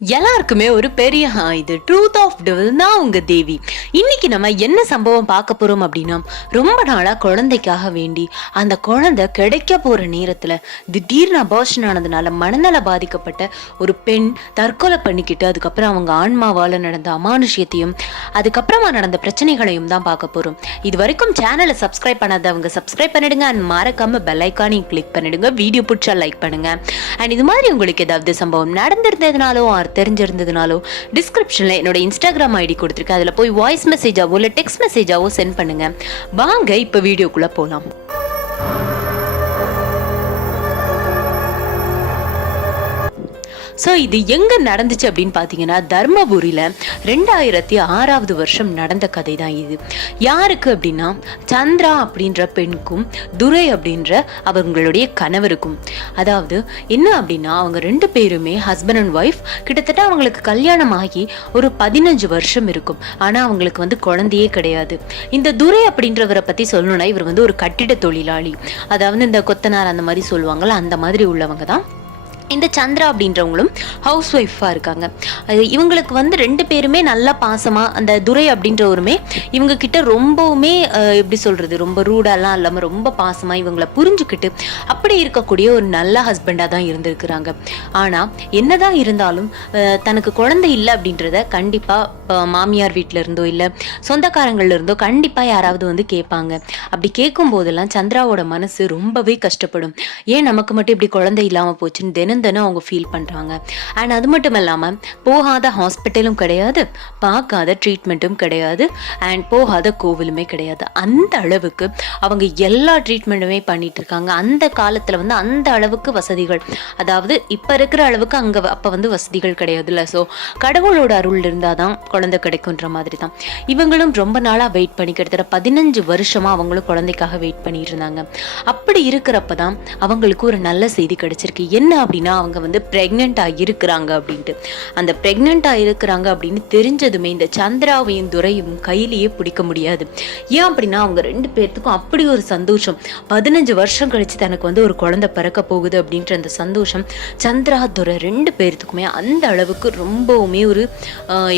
எல்லாருக்குமே ஒரு பெரிய இது ட்ரூத் ஆஃப் டெவில் நான் உங்க தேவி. இன்னைக்கு நம்ம என்ன சம்பவம் பார்க்க போறோம் அப்படின்னா, ரொம்ப நாளா குழந்தைக்காக வேண்டி அந்த குழந்தை கிடைக்க போற நேரத்துல திடீர்னு அபார்ஷன் ஆனதுனால மனநல பாதிக்கப்பட்ட ஒரு பெண் தற்கொலை பண்ணிக்கிட்டு அதுக்கப்புறம் அவங்க ஆன்மாவால நடந்த அமானுஷ்யத்தையும் அதுக்கப்புறமா நடந்த பிரச்சனைகளையும் தான் பார்க்க போறோம். இது வரைக்கும் சேனலை சப்ஸ்கிரைப் பண்ணாதவங்க சப்ஸ்கிரைப் பண்ணிடுங்க அண்ட் மறக்காம பெல் ஐக்கானையும் கிளிக் பண்ணிடுங்க. வீடியோ பிடிச்சா லைக் பண்ணுங்க. அண்ட் இது மாதிரி உங்களுக்கு ஏதாவது சம்பவம் நடந்திருந்ததுனாலும் தெரிஞ்சிருந்ததுனாலும் டிஸ்கிரிப்ஷன்ல என்னோட இன்ஸ்டாகிராம் ஐடி கொடுத்துருக்கேன். அதுல போய் வாய்ஸ் மெசேஜாவோ இல்ல டெக்ஸ்ட் மெசேஜாவோ சென்ட் பண்ணுங்க. வாங்க இப்ப வீடியோக்குள்ள போலாம். ஸோ இது எங்கே நடந்துச்சு அப்படின்னு பார்த்தீங்கன்னா, தர்மபுரியில் 2006 வருஷம் நடந்த கதை தான் இது. யாருக்கு அப்படின்னா, சந்திரா அப்படின்ற பெண்ணுக்கும் துரை அப்படின்ற அவங்களுடைய கணவருக்கும். அதாவது என்ன அப்படின்னா, அவங்க 2 பேருமே ஹஸ்பண்ட் அண்ட் ஒய்ஃப். கிட்டத்தட்ட அவங்களுக்கு கல்யாணம் ஆகி ஒரு 15 வருஷம் இருக்கும். ஆனால் அவங்களுக்கு குழந்தையே கிடையாது. இந்த துரை அப்படின்றவரை பற்றி சொல்லணும்னா, இவர் ஒரு கட்டிட தொழிலாளி. அதாவது இந்த கொத்தனார் அந்த மாதிரி சொல்லுவாங்கள்ல, அந்த மாதிரி உள்ளவங்க தான். இந்த சந்திரா அப்படின்றவங்களும் ஹவுஸ் ஒய்ஃபாக இருக்காங்க. இவங்களுக்கு 2 பேருமே நல்லா பாசமாக, அந்த துரை அப்படின்றவருமே இவங்க கிட்ட ரொம்பவுமே எப்படி சொல்கிறது, ரொம்ப ரூடாலாம் இல்லாமல் ரொம்ப பாசமாக இவங்களை புரிஞ்சுக்கிட்டு அப்படி இருக்கக்கூடிய ஒரு நல்ல ஹஸ்பண்டாக தான் இருந்திருக்கிறாங்க. ஆனால் என்னதான் இருந்தாலும் தனக்கு குழந்தை இல்லை அப்படின்றத கண்டிப்பாக மாமியார் வீட்டில் இருந்தோ இல்லை சொந்தக்காரங்கள்ல இருந்தோ கண்டிப்பாக யாராவது கேட்பாங்க. அப்படி கேட்கும் போதெல்லாம் சந்திராவோட மனசு ரொம்பவே கஷ்டப்படும். ஏன் நமக்கு மட்டும் இப்படி குழந்தை இல்லாமல் போச்சுன்னு தினம் அவங்க ஃபீல் பண்றாங்க. அண்ட் அது மட்டும் இல்லாம போகாத ஹாஸ்பிட்டலும் கிடையாது, பார்க்காத ட்ரீட்மெண்ட்டும் கிடையாது, அண்ட் போகாத கோவிலுமே கிடையாது. அந்த அளவுக்கு அவங்க எல்லா ட்ரீட்மெண்ட்டுமே பண்ணிட்டு இருக்காங்க. அந்த காலத்துல அந்த அளவுக்கு வசதிகள், அதாவது இப்ப இருக்கிற அளவுக்கு அங்க அப்ப வசதிகள் கிடையாதுல்ல. ஸோ கடவுளோட அருள் இருந்தாதான் குழந்தை கிடைக்கும்ன்ற மாதிரி தான் இவங்களும் ரொம்ப நாளா வெயிட் பண்ணி, கிட்டத்தட்ட 15 வருஷமா அவங்களும் குழந்தைக்காக வெயிட் பண்ணிட்டு இருந்தாங்க. அப்படி இருக்கிறப்பதான் அவங்களுக்கு ஒரு நல்ல செய்தி கிடைச்சிருக்கு. என்ன அப்படின்னா, அவங்க பிரெக்னென்ட் இருக்கிறாங்க அப்படின்ட்டு. அந்த பிரெக்னென்ட் இருக்கிறாங்க அப்படின்னு தெரிஞ்சதுமே இந்த சந்திராவையும் துரையும் கையிலேயே பிடிக்க முடியாது. ஏன் அப்படின்னா, அவங்க 2 பேர்த்துக்கும் அப்படி ஒரு சந்தோஷம். 15 வருஷம் கழிச்சு தனக்கு ஒரு குழந்தை பிறக்க போகுது அப்படின்ற அந்த சந்தோஷம் சந்திரா துரை 2 பேர்த்துக்குமே அந்த அளவுக்கு ரொம்பவுமே ஒரு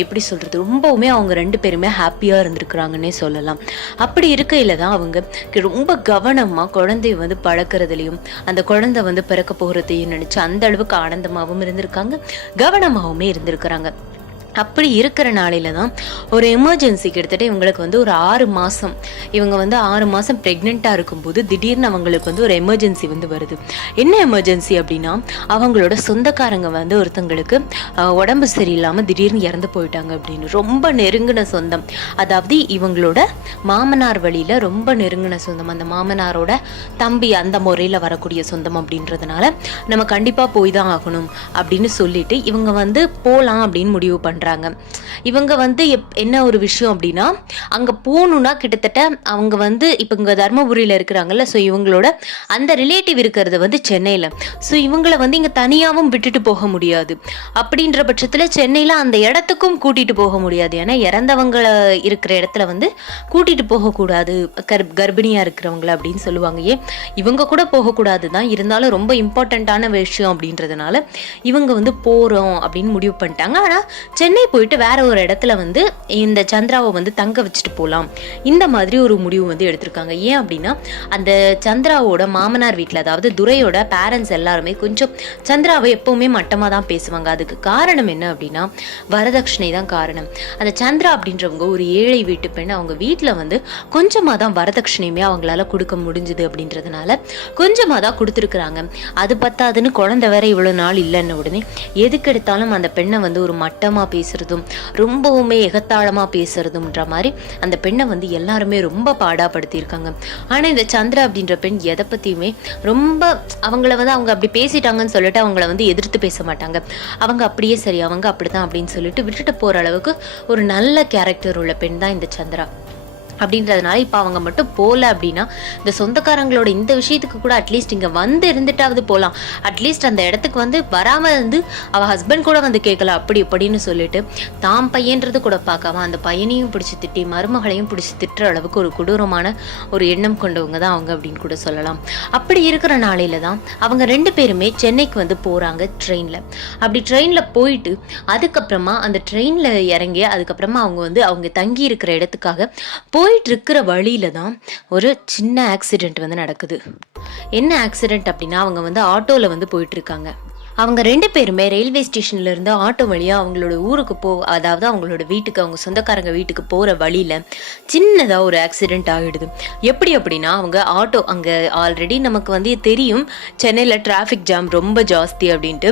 எப்படி சொல்றது, ரொம்பவுமே அவங்க 2 பேருமே ஹாப்பியா இருந்திருக்கிறாங்கன்னே சொல்லலாம். அப்படி இருக்கையில தான் அவங்க ரொம்ப கவனமா குழந்தைய பழக்கிறதுலையும் அந்த குழந்தை பிறக்க போகிறதையும் நினைச்சு அந்த அளவுக்கு ஆனந்தமாகவும் இருந்திருக்காங்க, கவனமாகவுமே இருந்திருக்கிறாங்க. அப்படி இருக்கிற நாளையில தான் ஒரு எமர்ஜென்சி, கிட்டத்தட்ட இவங்களுக்கு ஒரு 6 மாதம், இவங்க 6 மாதம் ப்ரெக்னெண்ட்டாக இருக்கும்போது திடீர்னு அவங்களுக்கு ஒரு எமர்ஜென்சி வருது. என்ன எமர்ஜென்சி அப்படின்னா, அவங்களோட சொந்தக்காரங்க ஒருத்தங்களுக்கு உடம்பு சரியில்லாமல் திடீர்னு இறந்து போயிட்டாங்க அப்படின்னு. ரொம்ப நெருங்கின சொந்தம், அதாவது இவங்களோட மாமனார் வழியில் ரொம்ப நெருங்கின சொந்தம், அந்த மாமனாரோட தம்பி, அந்த முறையில் வரக்கூடிய சொந்தம் அப்படின்றதுனால நம்ம கண்டிப்பாக போய் தான் ஆகணும் அப்படின்னு சொல்லிட்டு இவங்க போகலாம் அப்படின்னு முடிவு பண்ணுறாங்க. இவங்க என்ன ஒரு விஷயம் அப்படின்னா, அங்க போகணும்னா கிட்டத்தட்ட அவங்க இப்ப இங்க தர்மபுரியில இருக்கிறாங்கல்ல, ஸோ இவங்களோட அந்த ரிலேட்டிவ் இருக்கிறது சென்னையில. ஸோ இவங்களை இங்க தனியாவும் விட்டுட்டு போக முடியாது. அப்படின்ற பட்சத்துல சென்னையில அந்த இடத்துக்கும் கூட்டிட்டு போக முடியாது. ஏன்னா இறந்தவங்களை இருக்கிற இடத்துல கூட்டிட்டு போகக்கூடாது, கர்ப்பிணியா இருக்கிறவங்களை அப்படின்னு சொல்லுவாங்க. ஏன் இவங்க கூட போகக்கூடாது தான், இருந்தாலும் ரொம்ப இம்பார்ட்டண்ட்டான விஷயம் அப்படின்றதுனால இவங்க போறோம் அப்படின்னு முடிவு பண்ணிட்டாங்க. ஆனா சென்னை போயிட்டு வேற ஒரு இடத்துல இந்த சந்திராவை தங்க வச்சுட்டு போகலாம், இந்த மாதிரி ஒரு முடிவு எடுத்திருக்காங்க. ஏன் அப்படின்னா, அந்த சந்திராவோட மாமனார் வீட்டில், அதாவது துரையோட பேரண்ட்ஸ் எல்லாருமே கொஞ்சம் சந்திராவை எப்பவுமே மட்டமாக தான் பேசுவாங்க. அதுக்கு காரணம் என்ன அப்படின்னா, வரதட்சணை தான் காரணம். அந்த சந்திரா அப்படின்றவங்க ஒரு ஏழை வீட்டு பெண். அவங்க வீட்டில் கொஞ்சமாக தான் வரதட்சணையுமே அவங்களால கொடுக்க முடிஞ்சுது அப்படின்றதுனால கொஞ்சமாக தான் கொடுத்துருக்குறாங்க. அது பத்தாதுன்னு குழந்தை வேற இவ்வளோ நாள் இல்லைன்னு உடனே எதுக்கு எடுத்தாலும் அந்த பெண்ணை ஒரு மட்டமாக பேசுறதும் ரொம்பவுமே எகத்தாளமா பேசுறதும்ன்ற மாதிரி அந்த பெண்ணை எல்லாருமே ரொம்ப பாடாப்படுத்தியிருக்காங்க. ஆனா இந்த சந்திரா அப்படின்ற பெண் எதை பத்தியுமே ரொம்ப அவங்கள அவங்க அப்படி பேசிட்டாங்கன்னு சொல்லிட்டு அவங்கள எதிர்த்து பேச மாட்டாங்க. அவங்க அப்படியே சரி, அவங்க அப்படிதான் அப்படின்னு சொல்லிட்டு விட்டுட்டு போற அளவுக்கு ஒரு நல்ல கேரக்டர் உள்ள பெண் தான் இந்த சந்திரா. அப்படின்றதுனால இப்போ அவங்க மட்டும் போகல அப்படின்னா இந்த சொந்தக்காரங்களோட இந்த விஷயத்துக்கு கூட அட்லீஸ்ட் இங்கே வந்து இருந்துட்டாவது போகலாம், அட்லீஸ்ட் அந்த இடத்துக்கு வந்து வராமல் இருந்து அவள் ஹஸ்பண்ட் கூட வந்து கேட்கலாம் அப்படி இப்படின்னு சொல்லிட்டு தாம் பையன்றது கூட பார்க்காம அந்த பையனையும் பிடிச்சி திட்டி மருமகளையும் பிடிச்சி திட்டுற அளவுக்கு ஒரு கொடூரமான ஒரு எண்ணம் கொண்டவங்க தான் அவங்க அப்படின்னு கூட சொல்லலாம். அப்படி இருக்கிற நாளையில தான் அவங்க 2 பேருமே சென்னைக்கு வந்து போகிறாங்க ட்ரெயினில். அப்படி ட்ரெயினில் போயிட்டு அதுக்கப்புறமா அந்த ட்ரெயினில் இறங்கி அதுக்கப்புறமா அவங்க வந்து அவங்க தங்கி இருக்கிற இடத்துக்காக போயிட்டு இருக்கிற வழியில தான் ஒரு சின்ன ஆக்சிடென்ட் வந்து நடக்குது. என்ன ஆக்சிடென்ட் அப்படின்னா அவங்க வந்து ஆட்டோவில் வந்து போயிட்டு இருக்காங்க. அவங்க 2 பேருமே ரயில்வே ஸ்டேஷன்ல இருந்து ஆட்டோ வழியா அவங்களோட ஊருக்கு அதாவது அவங்களோட வீட்டுக்கு அவங்க சொந்தக்காரங்க வீட்டுக்கு போற வழியில சின்னதா ஒரு ஆக்சிடென்ட் ஆகிடுது. எப்படி அப்படின்னா அவங்க ஆட்டோ அங்க ஆல்ரெடி நமக்கு வந்து தெரியும் சென்னையில டிராஃபிக் ஜாம் ரொம்ப ஜாஸ்தி அப்படின்ட்டு.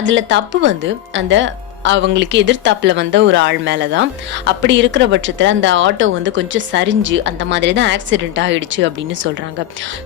அதுல தப்பு வந்து அந்த அவங்களுக்கு எதிர்த்தாப்புல வந்த ஒரு ஆள் மேலதான். அப்படி இருக்கிற பட்சத்துல அந்த ஆட்டோ வந்து கொஞ்சம் சரிஞ்சு அந்த மாதிரி தான் ஆக்சிடென்ட் ஆயிடுச்சு அப்படின்னு சொல்றாங்க.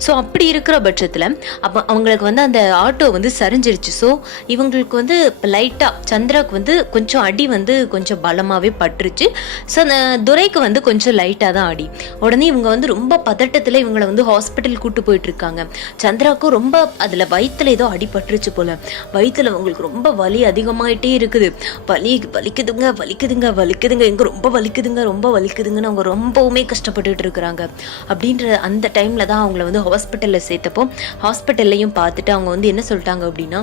ஸோ அப்படி இருக்கிற பட்சத்துல அப்போ அவங்களுக்கு வந்து அந்த ஆட்டோ வந்து சரிஞ்சிருச்சு. ஸோ இவங்களுக்கு வந்து லைட்டா சந்திராவுக்கு வந்து கொஞ்சம் அடி வந்து கொஞ்சம் பலமாவே பட்டுருச்சு. ஸோ அந்த துரைக்கு வந்து கொஞ்சம் லைட்டா தான் அடி. உடனே இவங்க வந்து ரொம்ப பதட்டத்துல இவங்களை வந்து ஹாஸ்பிட்டல் கூட்டு போயிட்டு இருக்காங்க. சந்திராவுக்கும் ரொம்ப அதுல வயிற்றுல ஏதோ அடி பட்டுருச்சு போல. வயிற்றுல அவங்களுக்கு ரொம்ப வலி அதிகமாயிட்டே இருக்குது. வலிக்குதுங்க எங்க ரொம்ப வலிக்குதுங்கன்னு அவங்க ரொம்பவுமே கஷ்டப்பட்டுட்டு இருக்கிறாங்க. அப்படின்ற அந்த டைம்ல தான் அவங்கள வந்து ஹாஸ்பிட்டல்ல சேர்த்தப்போ ஹாஸ்பிட்டல்லையும் பார்த்துட்டு அவங்க வந்து என்ன சொல்லிட்டாங்க அப்படின்னா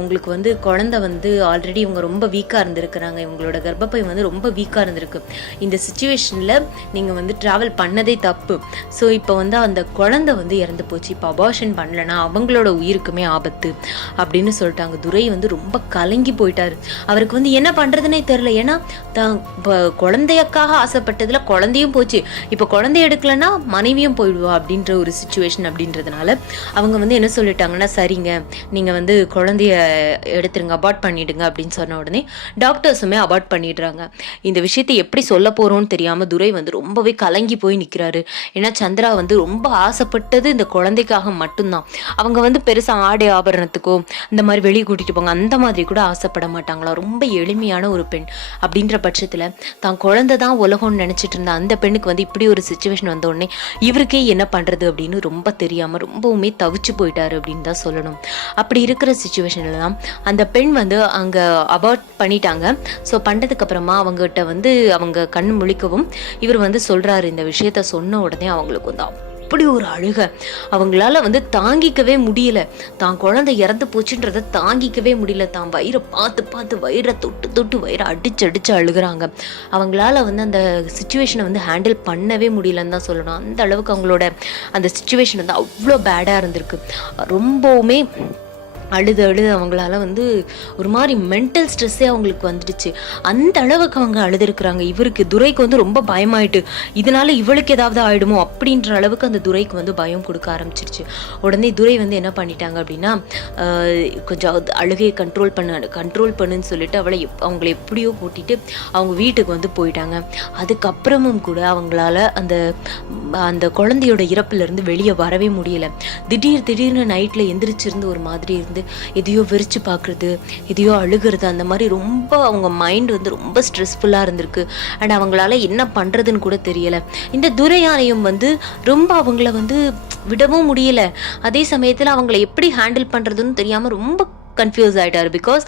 உங்களுக்கு வந்து குழந்தை வந்து ஆல்ரெடி இவங்க ரொம்ப வீக்கா இருந்திருக்கிறாங்க, இவங்களோட கர்ப்பப்பை வந்து ரொம்ப வீக்கா இருந்திருக்கு, இந்த சிச்சுவேஷன்ல நீங்க வந்து டிராவல் பண்ணதே தப்பு. ஸோ இப்போ வந்து அந்த குழந்தை வந்து இறந்து போச்சு, இப்போ அபார்ஷன் பண்ணலன்னா அவங்களோட உயிருக்குமே ஆபத்து அப்படின்னு சொல்லிட்டாங்க. துரை வந்து ரொம்ப கலங்கி போயிட்டாரு. அவருக்கு வந்து என்ன பண்றதுன்னே தெரியல. ஏன்னா தான் குழந்தையக்காக ஆசைப்பட்டதுல குழந்தையும் போச்சு, இப்போ குழந்தை எடுக்கலன்னா மனைவியும் போயிடுவா அப்படின்ற ஒரு சிச்சுவேஷன். அப்படின்றதுனால அவங்க வந்து என்ன சொல்லிட்டாங்கன்னா சரிங்க நீங்க வந்து குழந்தைய எடுத்துருங்க, அபார்ட் பண்ணிடுங்க அப்படின்னு சொன்ன உடனே டாக்டர்ஸுமே அபார்ட் பண்ணிடுறாங்க. இந்த விஷயத்தை எப்படி சொல்ல போறோம்னு தெரியாம துரை வந்து ரொம்பவே கலங்கி போய் நிற்கிறாரு. ஏன்னா சந்திரா வந்து ரொம்ப ஆசைப்பட்டது இந்த குழந்தைக்காக மட்டும்தான். அவங்க வந்து பெருசா ஆடை ஆபரணத்துக்கோ இந்த மாதிரி வெளியே கூட்டிட்டு போங்க அந்த மாதிரி கூட ஆசைப்பட மாட்டாங்களா. ரொம்ப எளிமையான ஒரு பெண். அப்படின்ற பட்சத்துல தான் குழந்தை தான் உலகம்னு நினைச்சிட்டு இருந்த அந்த பெண்ணுக்கு வந்து இப்படி ஒரு சிச்சுவேஷன் வந்த உடனே இவருக்கே என்ன பண்றது அப்படின்னு ரொம்ப தெரியாம ரொம்பவுமே தவிச்சு போயிட்டாரு அப்படின்னு தான் சொல்லணும். அப்படி இருக்கிற சிச்சுவேஷன்ல தான் அந்த பெண் வந்து அங்க அபார்ட் பண்ணிட்டாங்க. ஸோ பண்ணதுக்கு அப்புறமா அவங்ககிட்ட வந்து அவங்க கண்ணு முழிக்கவும் இவர் வந்து சொல்றாரு. இந்த விஷயத்த சொன்ன உடனே அவங்களுக்கு வந்து அப்படி ஒரு அழுக, அவங்களால வந்து தாங்கிக்கவே முடியல. தான் குழந்தை இறந்து போச்சுன்றத தாங்கிக்கவே முடியல. தான் வயிறை பார்த்து வயிறை தொட்டு வயிறை அடிச்சு அழுகுறாங்க. அவங்களால வந்து அந்த சிச்சுவேஷனை வந்து ஹேண்டில் பண்ணவே முடியலன்னு தான் சொல்லணும். அந்த அளவுக்கு அவங்களோட அந்த சிச்சுவேஷன் வந்து அவ்வளோ பேடாக இருந்திருக்கு. ரொம்பவுமே அழுது அவங்களால வந்து ஒரு மாதிரி மென்டல் ஸ்ட்ரெஸ்ஸே அவங்களுக்கு வந்துடுச்சு. அந்த அளவுக்கு அவங்க அழுதுருக்குறாங்க. இவருக்கு துரைக்கு வந்து ரொம்ப பயமாயிட்டு இதனால இவளுக்கு ஏதாவது ஆயிடுமோ அப்படின்ற அளவுக்கு அந்த துரைக்கு வந்து பயம் கொடுக்க ஆரம்பிச்சிருச்சு. உடனே துரை வந்து என்ன பண்ணிட்டாங்க அப்படின்னா கொஞ்சம் அழுகையை கண்ட்ரோல் பண்ணுன்னு சொல்லிட்டு அவங்களை எப்படியோ கூட்டிட்டு அவங்க வீட்டுக்கு வந்து போயிட்டாங்க. அதுக்கப்புறமும் கூட அவங்களால அந்த குழந்தையோட இறப்புல இருந்து வெளியே வரவே முடியல. திடீர்னு நைட்ல எந்திரிச்சிருந்து ஒரு மாதிரி இருந்து எதையோ விரிச்சு பார்க்குறது, எதையோ அழுகிறது, அந்த மாதிரி ரொம்ப அவங்க மைண்ட் வந்து ரொம்ப ஸ்ட்ரெஸ்ஃபுல்லாக இருந்திருக்கு. அண்ட் அவங்களால என்ன பண்ணுறதுன்னு கூட தெரியலை. இந்த துரையானையும் வந்து ரொம்ப அவங்கள வந்து விடவும் முடியல. அதே சமயத்தில் அவங்கள எப்படி ஹேண்டில் பண்ணுறதுன்னு தெரியாமல் ரொம்ப கன்ஃபியூஸ் ஆகிட்டார். பிகாஸ்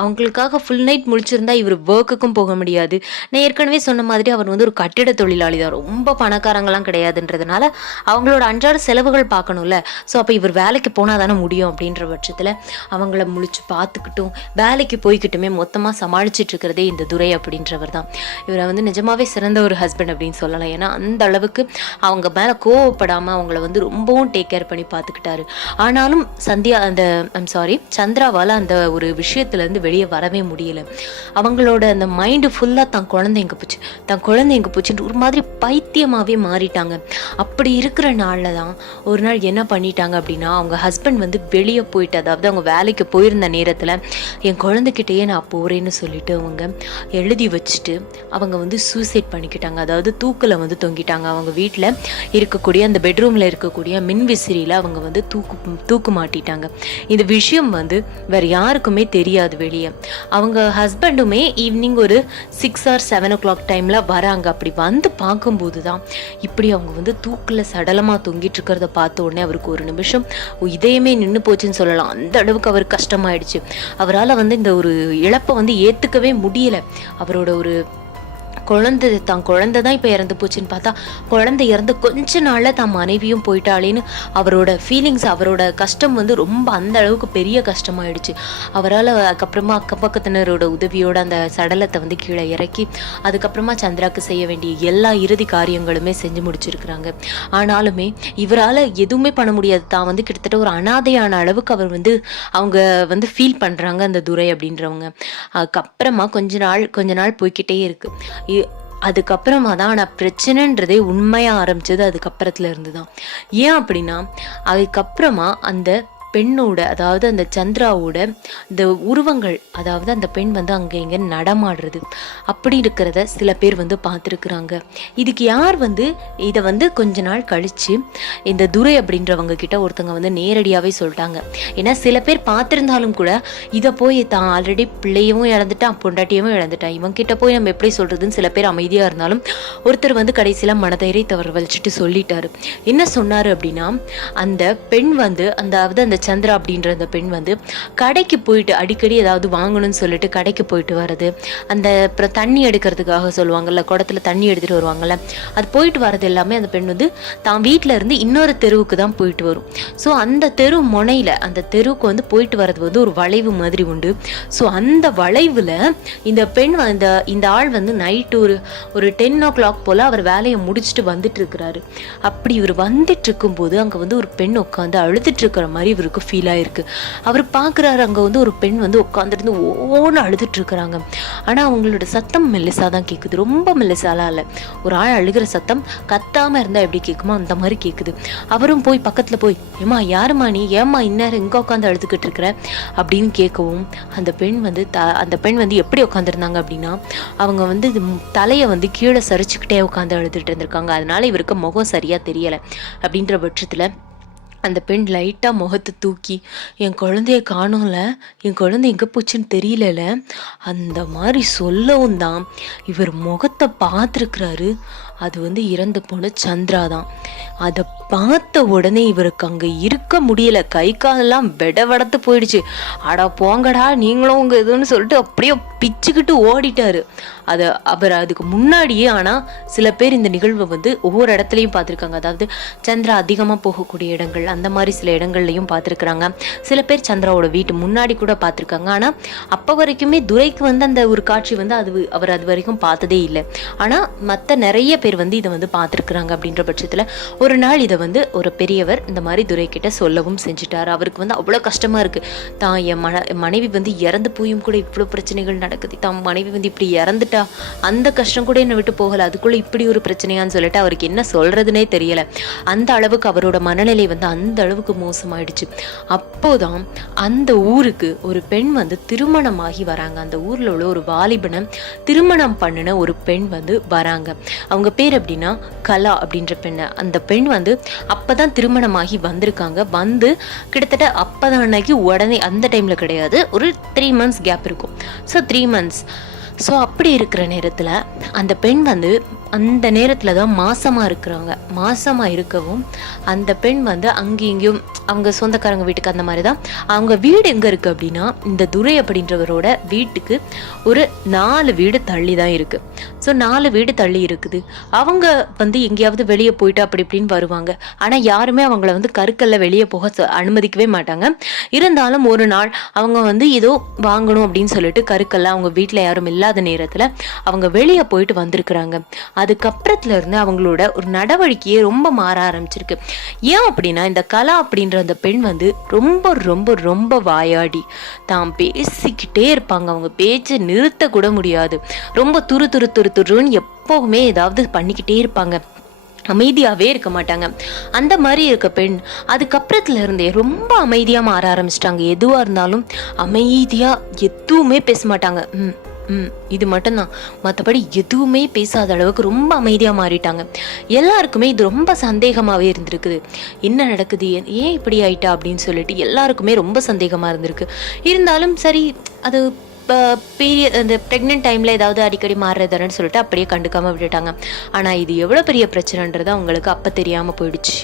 அவங்களுக்காக ஃபுல் நைட் முழிச்சிருந்தா இவர் ஒர்க்குக்கும் போக முடியாது. நான் ஏற்கனவே சொன்ன மாதிரி அவர் வந்து ஒரு கட்டிட தொழிலாளி தான், ரொம்ப பணக்காரங்களாம் கிடையாதுன்றதுனால அவங்களோட அன்றாட செலவுகள் பார்க்கணும்ல. ஸோ அப்போ இவர் வேலைக்கு போனால் தானே முடியும். அப்படின்ற பட்சத்தில் அவங்கள முழிச்சு பார்த்துக்கிட்டும் வேலைக்கு போய்கிட்டுமே மொத்தமாக சமாளிச்சுட்டு இருக்கிறதே இந்த துரை அப்படின்றவர் தான். இவரை வந்து நிஜமாவே சிறந்த ஒரு ஹஸ்பண்ட் அப்படின்னு சொல்லலாம். ஏன்னா அந்த அளவுக்கு அவங்க மேலே கோவப்படாமல் அவங்கள வந்து ரொம்பவும் டேக் கேர் பண்ணி பார்த்துக்கிட்டாரு. ஆனாலும் சந்திராவால் அந்த ஒரு விஷயத்துலேருந்து வெளியே வரவே முடியல. அவங்களோட அந்த மைண்டு ஃபுல்லாக தான் குழந்தை எங்கே போச்சுன்னு ஒரு மாதிரி பைத்தியமாகவே மாறிட்டாங்க. அப்படி இருக்கிற நாளில் தான் ஒரு நாள் என்ன பண்ணிட்டாங்க அப்படின்னா அவங்க ஹஸ்பண்ட் வந்து வெளியே போயிட்டு, அதாவது அவங்க வேலைக்கு போயிருந்த நேரத்தில் என் குழந்தைகிட்டேயே நான் போகிறேன்னு சொல்லிட்டு அவங்க எழுதி வச்சுட்டு அவங்க வந்து சூசைட் பண்ணிக்கிட்டாங்க. அதாவது தூக்கில் வந்து தொங்கிட்டாங்க. அவங்க வீட்டில் இருக்கக்கூடிய அந்த பெட்ரூமில் இருக்கக்கூடிய மின்விசிறியில் அவங்க வந்து தூக்கு மாட்டிட்டாங்க. இந்த விஷயம் விஷயம் வந்து வேற யாருக்குமே தெரியாது வெளியே. அவங்க ஹஸ்பண்டுமே ஈவினிங் ஒரு 6 or 7 o'clock டைம்ல வராங்க. அப்படி வந்து பார்க்கும்போது தான் இப்படி அவங்க வந்து தூக்கில் சடலமாக தொங்கிட்டு இருக்கிறத பார்த்த உடனே அவருக்கு ஒரு நிமிஷம் இதயமே நின்று போச்சுன்னு சொல்லலாம். அந்த அளவுக்கு அவருக்கு கஷ்டமாயிடுச்சு. அவரால் வந்து இந்த ஒரு இழப்பை வந்து ஏற்றுக்கவே முடியல. அவரோட ஒரு குழந்தை தான் இப்போ இறந்து போச்சுன்னு பார்த்தா குழந்தை இறந்து கொஞ்ச நாளில் தான் மனைவியும் போயிட்டாளேன்னு அவரோட ஃபீலிங்ஸ், அவரோட கஷ்டம் வந்து ரொம்ப அந்த அளவுக்கு பெரிய கஷ்டமாயிடுச்சு. அவரால் அதுக்கப்புறமா அக்கம் பக்கத்தினரோட உதவியோட அந்த சடலத்தை வந்து கீழே இறக்கி அதுக்கப்புறமா சந்திராவுக்கு செய்ய வேண்டிய எல்லா இறுதி காரியங்களுமே செஞ்சு முடிச்சிருக்கிறாங்க. ஆனாலுமே இவரால் எதுவுமே பண்ண முடியாது. தான் வந்து கிட்டத்தட்ட ஒரு அனாதையான அளவுக்கு அவர் வந்து அவங்க வந்து ஃபீல் பண்ணுறாங்க அந்த துரை அப்படின்றவங்க. அதுக்கப்புறமா கொஞ்ச நாள் போய்கிட்டே இருக்கு. அதுக்கப்புறமா தான் ஆனால் பிரச்சனைன்றதே உண்மையாக ஆரம்பிச்சது அதுக்கப்புறத்துல இருந்து தான். ஏன் அப்படின்னா அதுக்கப்புறமா அந்த பெண்ணோட, அதாவது அந்த சந்திராவோட இந்த உருவங்கள், அதாவது அந்த பெண் வந்து அங்கே இங்கே நடமாடுறது அப்படி இருக்கிறத சில பேர் வந்து பார்த்துருக்குறாங்க. இதுக்கு யார் வந்து இதை வந்து கொஞ்ச நாள் கழிச்சு இந்த துரை அப்படின்றவங்க கிட்ட ஒருத்தங்க வந்து நேரடியாகவே சொல்லிட்டாங்க. ஏன்னா சில பேர் பார்த்துருந்தாலும் கூட இதை போய் தான் ஆல்ரெடி பிள்ளையவும் இழந்துட்டான், பொண்டாட்டியவும் இழந்துட்டான், இவங்க கிட்ட போய் நம்ம எப்படி சொல்றதுன்னு சில பேர் அமைதியாக இருந்தாலும் ஒருத்தர் வந்து கடைசியில் மனதைரை தவற வச்சுட்டு சொல்லிட்டாரு. என்ன சொன்னாரு அப்படின்னா, அந்த பெண் வந்து அந்த சந்திரா அப்படின்ற அந்த பெண் வந்து கடைக்கு போயிட்டு அடிக்கடி ஏதாவது வாங்கணும்னு சொல்லிட்டு கடைக்கு போயிட்டு வர்றது, அந்த அப்புறம் தண்ணி எடுக்கிறதுக்காக சொல்லுவாங்கல்ல, குடத்துல தண்ணி எடுத்துட்டு வருவாங்கல்ல, அது போயிட்டு வர்றது எல்லாமே அந்த பெண் வந்து தான் வீட்டில இருந்து இன்னொரு தெருவுக்கு தான் போயிட்டு வரும். ஸோ அந்த தெரு முனையில அந்த தெருவுக்கு வந்து போயிட்டு வர்றது வந்து ஒரு வளைவு மாதிரி உண்டு. ஸோ அந்த வளைவுல இந்த பெண் இந்த ஆள் வந்து நைட்டு ஒரு 10 o'clock போல அவர் வேலையை முடிச்சுட்டு வந்துட்டு இருக்கிறாரு. அப்படி இவர் வந்துட்டு இருக்கும்போது அங்க வந்து ஒரு பெண் உட்காந்து அழுதுட்டு இருக்கிற மாதிரி இவருக்கு ஃபீல் ஆயிருக்கு. அவர் பார்க்குறாரு, அங்கே வந்து ஒரு பெண் வந்து உட்காந்துருந்து ஓன்னு அழுதுட்டு இருக்கிறாங்க. ஆனால் அவங்களோட சத்தம் மெல்லிசா தான் கேட்குது, ரொம்ப மெல்லிசாலாம் இல்லை. ஒரு ஆள் அழுகிற சத்தம் கத்தாமல் இருந்தால் எப்படி கேட்குமோ அந்த மாதிரி கேட்குது. அவரும் போய் பக்கத்தில் போய், ஏம்மா யாருமா நீ, ஏம்மா இந்நேரம் எங்கே உட்காந்து அழுதுகிட்டு இருக்கிற அப்படின்னு கேட்கவும் அந்த பெண் வந்து எப்படி உட்காந்துருந்தாங்க அப்படின்னா, அவங்க வந்து தலையை வந்து கீழே சரிச்சுக்கிட்டே உட்காந்து அழுதுட்டு இருந்திருக்காங்க. அதனால இவருக்கு முகம் சரியாக தெரியலை. அப்படின்ற பட்சத்தில் அந்த பெண் லைட்டாக முகத்தை தூக்கி, என் குழந்தைய காணோம்ல, என் குழந்தை எங்கே போச்சுன்னு தெரியல, அந்த மாதிரி சொல்லவும் தான் இவர் முகத்தை பார்த்துருக்குறாரு. அது வந்து இறந்து போன சந்திரா தான். அதை பார்த்த உடனே இவருக்கு அங்கே இருக்க முடியல, கை காலெல்லாம் வெடவடத்து போயிடுச்சு. அடா போங்கடா நீங்களும் உங்க இதுன்னு சொல்லிட்டு அப்படியே பிச்சுக்கிட்டு ஓடிட்டாரு. அவர் அதுக்கு முன்னாடியே, ஆனால் சில பேர் இந்த நிகழ்வை வந்து ஒவ்வொரு இடத்துலையும் பார்த்துருக்காங்க. அதாவது சந்திரா அதிகமாக போகக்கூடிய இடங்கள், அந்த மாதிரி சில இடங்கள்லையும் பார்த்துருக்குறாங்க. சில பேர் சந்திராவோட வீட்டு முன்னாடி கூட பார்த்துருக்காங்க. ஆனால் அப்போ வரைக்குமே துரைக்கு வந்து அந்த ஒரு காட்சி வந்து அவர் அது வரைக்கும் பார்த்ததே இல்லை. ஆனால் மற்ற நிறைய பேர் வந்து இதை வந்து பார்த்துருக்குறாங்க. அப்படின்ற பட்சத்தில் ஒரு நாள் இதை வந்து ஒரு பெரியவர் இந்த மாதிரி துரை கிட்ட சொல்லவும் செஞ்சுட்டார். அவருக்கு வந்து அவ்வளோ கஷ்டமாக இருக்குது. தான் என் மனைவி வந்து இறந்து போயும் கூட இவ்வளோ பிரச்சனைகள் நடக்குது, தான் மனைவி வந்து இப்படி இறந்துட்டா, அந்த கஷ்டம் கூட என்னை விட்டு போகலை, அதுக்குள்ளே இப்படி ஒரு பிரச்சனையான்னு சொல்லிட்டு அவருக்கு என்ன சொல்கிறதுனே தெரியலை. அந்த அளவுக்கு அவரோட மனநிலை வந்து அந்த அளவுக்கு மோசமாயிடுச்சு. அப்போதான் அந்த ஊருக்கு ஒரு பெண் வந்து திருமணமாகி வராங்க. அந்த ஊரில் உள்ள ஒரு வாலிபனை திருமணம் பண்ணின ஒரு பெண் வந்து வராங்க. அவங்க பேர் எப்படின்னா கலா அப்படின்ற பெண்ணு. அந்த பெண் வந்து அப்பதான் திருமணமாகி வந்திருக்காங்க. வந்து கிட்டத்தட்ட அப்பதான் அன்னைக்கு உடனே அந்த டைம்ல கிடையாது, ஒரு 3 months கேப் இருக்கும். So 3 months. ஸோ அப்படி இருக்கிற நேரத்தில் அந்த பெண் வந்து அந்த நேரத்தில் தான் மாசமாக இருக்கிறாங்க. மாசமாக இருக்கவும் அந்த பெண் வந்து அங்கேயும் இங்கேயும் அவங்க சொந்தக்காரங்க வீட்டுக்கு அந்த மாதிரி தான். அவங்க வீடு எங்கே இருக்குது அப்படின்னா, இந்த துரை அப்படின்றவரோட வீட்டுக்கு ஒரு 4 வீடு தள்ளி தான் இருக்குது. ஸோ 4 வீடு தள்ளி இருக்குது. அவங்க வந்து எங்கேயாவது வெளியே போயிட்டு அப்படி இப்படின்னு வருவாங்க. ஆனால் யாருமே அவங்கள வந்து கருக்கல்ல வெளியே போக அனுமதிக்கவே மாட்டாங்க. இருந்தாலும் ஒரு நாள் அவங்க வந்து ஏதோ வாங்கணும் அப்படின்னு சொல்லிட்டு கருக்கல்ல அவங்க வீட்டில் யாரும் இல்லாத நேரத்தில் அவங்க வெளியே போயிட்டு வந்திருக்கிறாங்க. அதுக்கப்புறத்துல இருந்து அவங்களோட ஒரு நடவடிக்கையே ரொம்ப மாற ஆரம்பிச்சிருக்கு. ஏன் அப்படின்னா, இந்த கலா அப்படின்ற அந்த பெண் வந்து ரொம்ப ரொம்ப ரொம்ப வாயாடி தான் பேசிக்கிட்டே இருப்பாங்க. அவங்க பேச்சை நிறுத்த கூட முடியாது. ரொம்ப துருன்னு எப்பவுமே ஏதாவது பண்ணிக்கிட்டே இருப்பாங்க, அமைதியாகவே இருக்க மாட்டாங்க. அந்த மாதிரி இருக்க பெண் அதுக்கப்புறத்துல இருந்தே ரொம்ப அமைதியாக மாற ஆரம்பிச்சிட்டாங்க. எதுவாக இருந்தாலும் அமைதியாக எதுவுமே பேச மாட்டாங்க. இது மட்டும்தான். மற்றபடி எதுவுமே பேசாத அளவுக்கு ரொம்ப அமைதியாக மாறிட்டாங்க. எல்லாருக்குமே இது ரொம்ப சந்தேகமாகவே இருந்திருக்குது. என்ன நடக்குது, ஏன் இப்படி ஆயிட்டா அப்படின்னு சொல்லிட்டு எல்லாருக்குமே ரொம்ப சந்தேகமாக இருந்திருக்கு. இருந்தாலும் சரி, அது பீரியட் அந்த ப்ரெக்னென்ட் டைமில் ஏதாவது அடிக்கடி மாறுறதுன்னு சொல்லிட்டு அப்படியே கண்டுக்காமல் விட்டுட்டாங்க. ஆனால் இது எவ்வளோ பெரிய பிரச்சனைன்றது அவங்களுக்கு அப்போ தெரியாமல் போயிடுச்சு.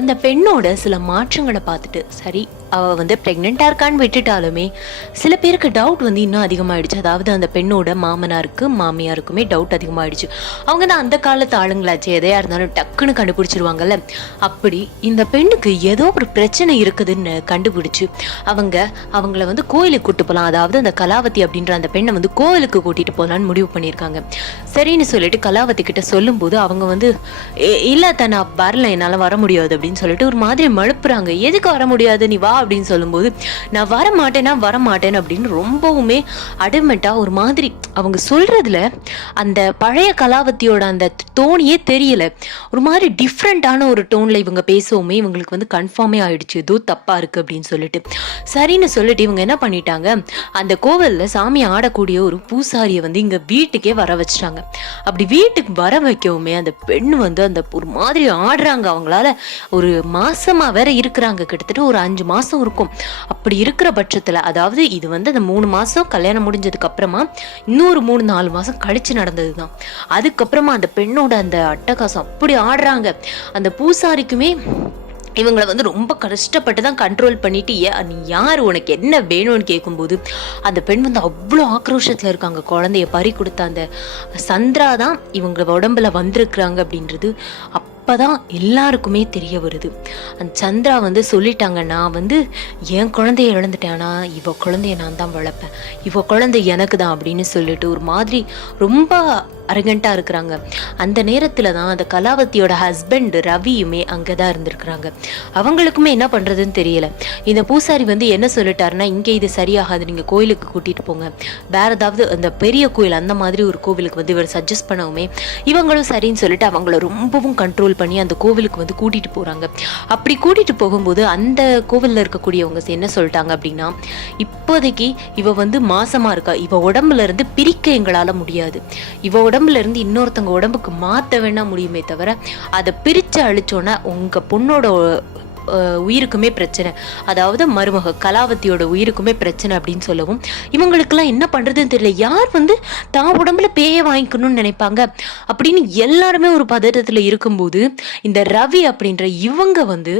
அந்த பெண்ணோட சில மாற்றங்களை பார்த்துட்டு சரி அவள் வந்து ப்ரெக்னெண்ட்டாக இருக்கான்னு விட்டுட்டாலுமே சில பேருக்கு டவுட் வந்து இன்னும் அதிகமாகிடுச்சு. அதாவது அந்த பெண்ணோட மாமனாருக்கு மாமியாருக்குமே டவுட் அதிகமாகிடுச்சு. அவங்க தான் அந்த காலத்து ஆளுங்களாச்சு, எதையா இருந்தாலும் டக்குன்னு கண்டுபிடிச்சிருவாங்கல்ல. அப்படி இந்த பெண்ணுக்கு ஏதோ ஒரு பிரச்சனை இருக்குதுன்னு கண்டுபிடிச்சு அவங்கள வந்து கோயிலுக்கு கூட்டு போகலாம், அதாவது அந்த கலாவதி அப்படின்ற அந்த பெண்ணை வந்து கோயிலுக்கு கூட்டிட்டு போகலான்னு முடிவு பண்ணியிருக்காங்க. சரின்னு சொல்லிட்டு கலாவதி கிட்ட சொல்லும்போது அவங்க வந்து இல்லை நான் வரல, என்னால் வர முடியாது அப்படின்னு சொல்லிட்டு ஒரு மாதிரி மழுப்புறாங்க. எதுக்கு வர முடியாது, நீ வா அப்படின்னு சொல்லும்போது நான் வரமாட்டேன் அப்படின்னு ரொம்பவுமே அடமெண்டா ஒரு மாதிரி அவங்க சொல்றதுல அந்த பழைய கலாவதியோட அந்த டோனியே தெரியல. ஒரு மாதிரி டிஃப்ரெண்டான ஒரு டோன்ல இவங்க பேசவுமே இவங்களுக்கு வந்து கன்ஃபார்மே ஆயிடுச்சு ஏதோ தப்பா இருக்கு அப்படின்னு சொல்லிட்டு. சரின்னு சொல்லிட்டு இவங்க என்ன பண்ணிட்டாங்க, அந்த கோவில்ல சாமி ஆடக்கூடிய ஒரு பூசாரியை வந்து இங்க வீட்டுக்கே வர வச்சிட்டாங்க. அப்படி வீட்டுக்கு வர வைக்கவுமே அந்த பெண் வந்து அந்த ஒரு மாதிரி ஆடுறாங்க. அவங்களால ஒரு மாசமா வேற இருக்கிறாங்க, கிட்டத்தட்ட ஒரு 5 மாசம் இருக்கும். அப்படி இருக்கிற பட்சத்துல, அதாவது இது வந்து அந்த 3 மாசம் கல்யாணம் முடிஞ்சதுக்கு அப்புறமா இன்னொரு 3-4 மாசம் கழிச்சு நடந்ததுதான். அதுக்கப்புறமா அந்த பெண்ணோட அந்த அட்டகாசம் அப்படி ஆடுறாங்க. அந்த பூசாரிக்குமே இவங்களை வந்து ரொம்ப கஷ்டப்பட்டு தான் கண்ட்ரோல் பண்ணிட்டு, நீ யார், உனக்கு என்ன வேணும்னு கேட்கும்போது அந்த பெண் வந்து அவ்வளோ ஆக்ரோஷத்தில் இருக்காங்க. குழந்தைய பறி கொடுத்த அந்த சந்திரா தான் இவங்க உடம்புல வந்திருக்கிறாங்க அப்படின்றது அப்பதான் எல்லாருக்குமே தெரிய வருது. அந்த சந்திரா வந்து சொல்லிட்டாங்க, நான் வந்து என் குழந்தைய இழந்துட்டேன், ஆனால் இவ குழந்தைய நான் தான் வளர்ப்பேன், இவ குழந்தை எனக்கு தான் அப்படின்னு சொல்லிட்டு ஒரு மாதிரி ரொம்ப அரகண்டா இருக்கிறாங்க. அந்த நேரத்துல தான் அந்த கலாவதியோட ஹஸ்பண்ட் ரவியுமே அங்கதான் இருந்திருக்கிறாங்க. அவங்களுக்குமே என்ன பண்றதுன்னு தெரியல. இந்த பூசாரி வந்து என்ன சொல்லிட்டாருன்னா, இங்க இது சரியாகாது, நீங்க கோயிலுக்கு கூட்டிட்டு போங்க, வேற ஏதாவது அந்த பெரிய கோயில் அந்த மாதிரி ஒரு கோவிலுக்கு வந்து இவர் சஜஸ்ட் பண்ணவுமே இவங்களும் சரின்னு சொல்லிட்டு அவங்கள ரொம்பவும் கண்ட்ரோல் பண்ணி அந்த கோவிலுக்கு வந்து கூட்டிட்டு போறாங்க. அப்படி கூட்டிட்டு போகும்போது அந்த கோவில்ல இருக்கக்கூடியவங்க என்ன சொல்லிட்டாங்க அப்படின்னா, இப்போதைக்கு இவ வந்து மாசமா இருக்கா, இவ உடம்புல இருந்து பிரிக்க எங்களால முடியாது, இவ உடம்புல இருந்து இன்னொருத்தவங்க உடம்புக்கு மாத்த வேணா முடியுமே தவிர அதை பிரிச்சு அழிச்சோன்னா உங்க பொண்ணோட உயிருக்குமே பிரச்சனை, அதாவது மருமக கலாவதியோட உயிருக்குமே பிரச்சனை அப்படின்னு சொல்லவும் இவங்களுக்கெல்லாம் என்ன பண்றதுன்னு தெரியல. யார் வந்து தான் உடம்புல பேய வாங்கிக்கணும்னு நினைப்பாங்க அப்படின்னு எல்லாருமே ஒரு பதட்டத்துல இருக்கும்போது இந்த ரவி அப்படின்ற இவங்க வந்து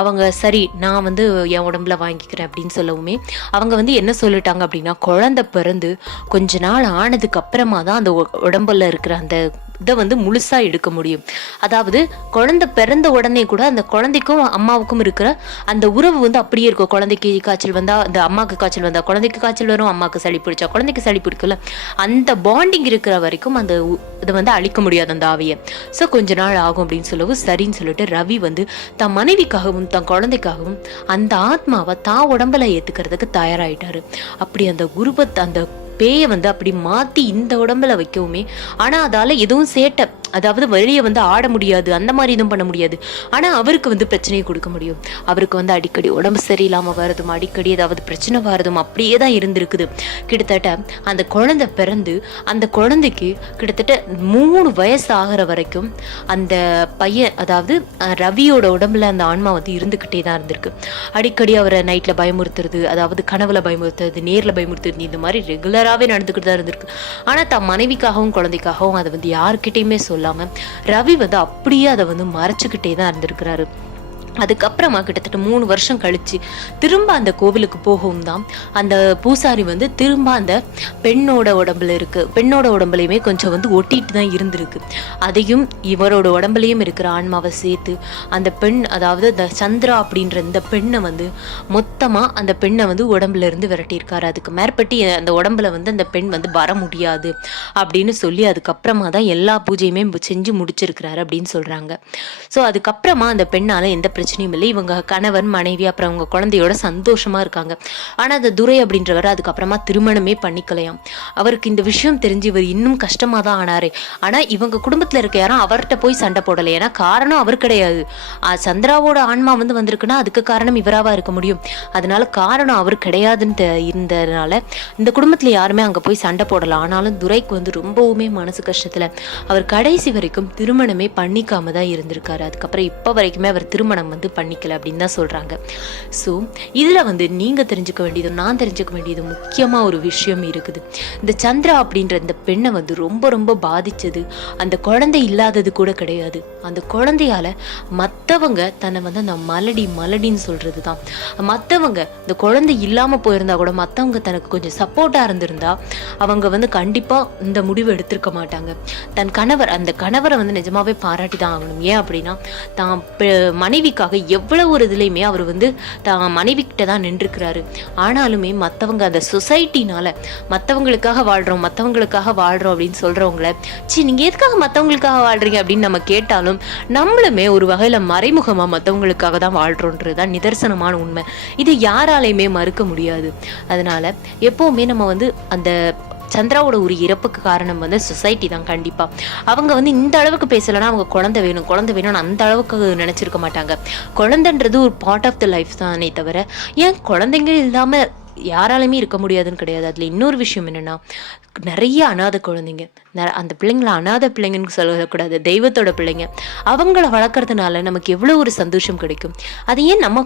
அவங்க சரி நான் வந்து என் உடம்புல வாங்கிக்கிறேன் அப்படின்னு சொல்லவுமே அவங்க வந்து என்ன சொல்லிட்டாங்க அப்படின்னா, குழந்தை பிறந்து கொஞ்ச நாள் ஆனதுக்கு அப்புறமா தான் அந்த உடம்புல இருக்கிற அந்த இதை வந்து முழுசா எடுக்க முடியும். அதாவது குழந்தை பிறந்த உடனே கூட அந்த குழந்தைக்கும் அம்மாவுக்கும் இருக்கிற அந்த உறவு வந்து அப்படியே இருக்கும். குழந்தைக்கு காய்ச்சல் வந்தா அந்த அம்மாவுக்கு காய்ச்சல் வந்தா குழந்தைக்கு காய்ச்சல் வரும், அம்மாவுக்கு சளி பிடிச்சா குழந்தைக்கு சளி பிடிக்கல, அந்த பாண்டிங் இருக்கிற வரைக்கும் அந்த இதை வந்து அழிக்க முடியாது அந்த ஆவியை. ஸோ கொஞ்ச நாள் ஆகும் அப்படின்னு சொல்லவும் சரின்னு சொல்லிட்டு ரவி வந்து தன் மனைவிக்காகவும் தன் குழந்தைக்காகவும் அந்த ஆத்மாவை தான் உடம்புல ஏத்துக்கிறதுக்கு தயாராயிட்டாரு. அப்படி அந்த குருபத் அந்த பேயை வந்து அப்படி மாத்தி இந்த உடம்புல வைக்கவுமே, ஆனா அதால எதுவும் சேட்டை, அதாவது வெளியே வந்து ஆட முடியாது, அந்த மாதிரி எதுவும் பண்ண முடியாது. ஆனா அவருக்கு வந்து பிரச்சனையை கொடுக்க முடியும். அவருக்கு வந்து அடிக்கடி உடம்பு சரியில்லாம வரதும் அடிக்கடி ஏதாவது பிரச்சனை வரதும் அப்படியே தான் இருந்திருக்குது. கிட்டத்தட்ட அந்த குழந்தை பிறந்து அந்த குழந்தைக்கு கிட்டத்தட்ட 3 வயசு ஆகிற வரைக்கும் அந்த பையன், அதாவது ரவியோட உடம்புல அந்த ஆன்மா வந்து இருந்துகிட்டே தான் இருந்திருக்கு. அடிக்கடி அவரை நைட்ல பயமுறுத்துறது, அதாவது கனவுல பயமுறுத்துறது, நேர்ல பயமுறுத்துறது, இந்த மாதிரி ரெகுலராகவே நடந்துக்கிட்டு தான் இருந்திருக்கு. ஆனா தன் மனைவிக்காகவும் குழந்தைக்காகவும் அதை வந்து யாருக்கிட்டையுமே சொல்லாம ரவி வந்து அப்படியே அதை வந்து மறைச்சுக்கிட்டே தான் இருந்திருக்கிறாரு. அதுக்கப்புறமா கிட்டத்தட்ட 3 வருஷம் கழிச்சு திரும்ப அந்த கோவிலுக்கு போகவும் தான் அந்த பூசாரி வந்து திரும்ப அந்த பெண்ணோட உடம்புலையுமே கொஞ்சம் வந்து ஒட்டிட்டு தான் இருந்திருக்கு. அதையும் இவரோட உடம்புலையும் இருக்கிற ஆன்மாவை சேர்த்து அந்த பெண், அதாவது இந்த சந்திரா அப்படின்ற இந்த பெண்ணை வந்து மொத்தமா அந்த பெண்ணை வந்து உடம்புல இருந்து விரட்டியிருக்காரு. அதுக்கு மேற்பட்டு அந்த உடம்புல வந்து அந்த பெண் வந்து வர முடியாது அப்படின்னு சொல்லி அதுக்கப்புறமா தான் எல்லா பூஜையுமே செஞ்சு முடிச்சிருக்கிறாரு அப்படின்னு சொல்றாங்க. ஸோ அதுக்கப்புறமா அந்த பெண்ணால எந்த பிரச்சனையும் இல்லை. இவங்க கணவன் மனைவி அப்புறம் அவங்க குழந்தையோட சந்தோஷமா இருக்காங்க. ஆனா அந்த துரை அப்படின்றவர் அதுக்கப்புறமா திருமணமே பண்ணிக்கலையாம். அவருக்கு இந்த விஷயம் தெரிஞ்சு இவர் இன்னும் கஷ்டமா தான் ஆனாரு. ஆனா இவங்க குடும்பத்துல இருக்க யாரும் அவர்கிட்ட போய் சண்டை போடலை. ஏன்னா காரணம் அவர் கிடையாது. சந்திராவோட ஆன்மா வந்திருக்குன்னா அதுக்கு காரணம் இவராவா இருக்க முடியும். அதனால காரணம் அவர் கிடையாதுன்னு இருந்ததுனால இந்த குடும்பத்துல யாருமே அங்க போய் சண்டை போடலாம். ஆனாலும் துரைக்கு ரொம்பவுமே மனசு கஷ்டத்துல அவர் கடைசி வரைக்கும் திருமணமே பண்ணிக்காம தான் இருந்திருக்காரு. அதுக்கப்புறம் இப்ப வரைக்குமே அவர் திருமணம் பண்ணிக்கல அப்படின்னு தான் சொல்றாங்க. ஸோ இதுல நீங்க தெரிஞ்சுக்க வேண்டியது, நான் தெரிஞ்சுக்க வேண்டியது முக்கியமா ஒரு விஷயம் இருக்குது. இந்த சந்திரா அப்படின்ற இந்த பெண்ணை ரொம்ப ரொம்ப பாதிச்சது அந்த குழந்தை இல்லாதது கூட கிடையாது. அந்த குழந்தையால மற்றவங்க தன்னை அந்த மலடின்னு சொல்றது தான். மற்றவங்க இந்த குழந்தை இல்லாம போயிருந்தா கூட மற்றவங்க தனக்கு கொஞ்சம் சப்போர்ட்டா இருந்திருந்தா அவங்க கண்டிப்பா இந்த முடிவு எடுத்திருக்க மாட்டாங்க. அந்த கணவரை நிஜமாவே பாராட்டி தான் ஆகணும். ஏன் அப்படின்னா தான் மனைவிக்காக எவ்வளவு ஒரு இதுலையுமே அவர் தான் மனைவி கிட்ட தான் நின்றுக்கிறாரு. ஆனாலுமே மற்றவங்க அந்த சொசைட்டினால மற்றவங்களுக்காக வாழ்றோம் அப்படின்னு சொல்றவங்கள நீங்க எதுக்காக மற்றவங்களுக்காக வாழ்றீங்க அப்படின்னு நம்ம கேட்டாலும் நம்மளுமே ஒரு வகையில மறைமுகமா மற்றவங்களுக்காக தான் வாழ்றோன்றதுதான் நிதர்சனமான உண்மை. இது யாராலையுமே மறுக்க முடியாது. அதனால எப்பவுமே நம்ம அந்த சந்திராவோட ஒரு இறப்புக்கு காரணம் சொசைட்டி தான். கண்டிப்பா அவங்க இந்த அளவுக்கு பேசலன்னா அவங்க குழந்தை வேணும்னு அந்த அளவுக்கு நினைச்சிருக்க மாட்டாங்க. குழந்தைன்றது ஒரு பார்ட் ஆஃப் த லைஃப் தானே தவிர ஏன் குழந்தைங்க இல்லாம யாராலுமே இருக்க முடியாதுன்னு கிடையாது. அதுல இன்னொரு விஷயம் என்னன்னா, நிறைய அனாதை குழந்தைங்க, அந்த பிள்ளைங்களை அனாதை பிள்ளைங்கன்னு சொல்லக்கூடாது, தெய்வத்தோட பிள்ளைங்க. அவங்கள வளர்க்கறதுனால நமக்கு எவ்வளவு ஒரு சந்தோஷம் கிடைக்கும். அது ஏன் நம்ம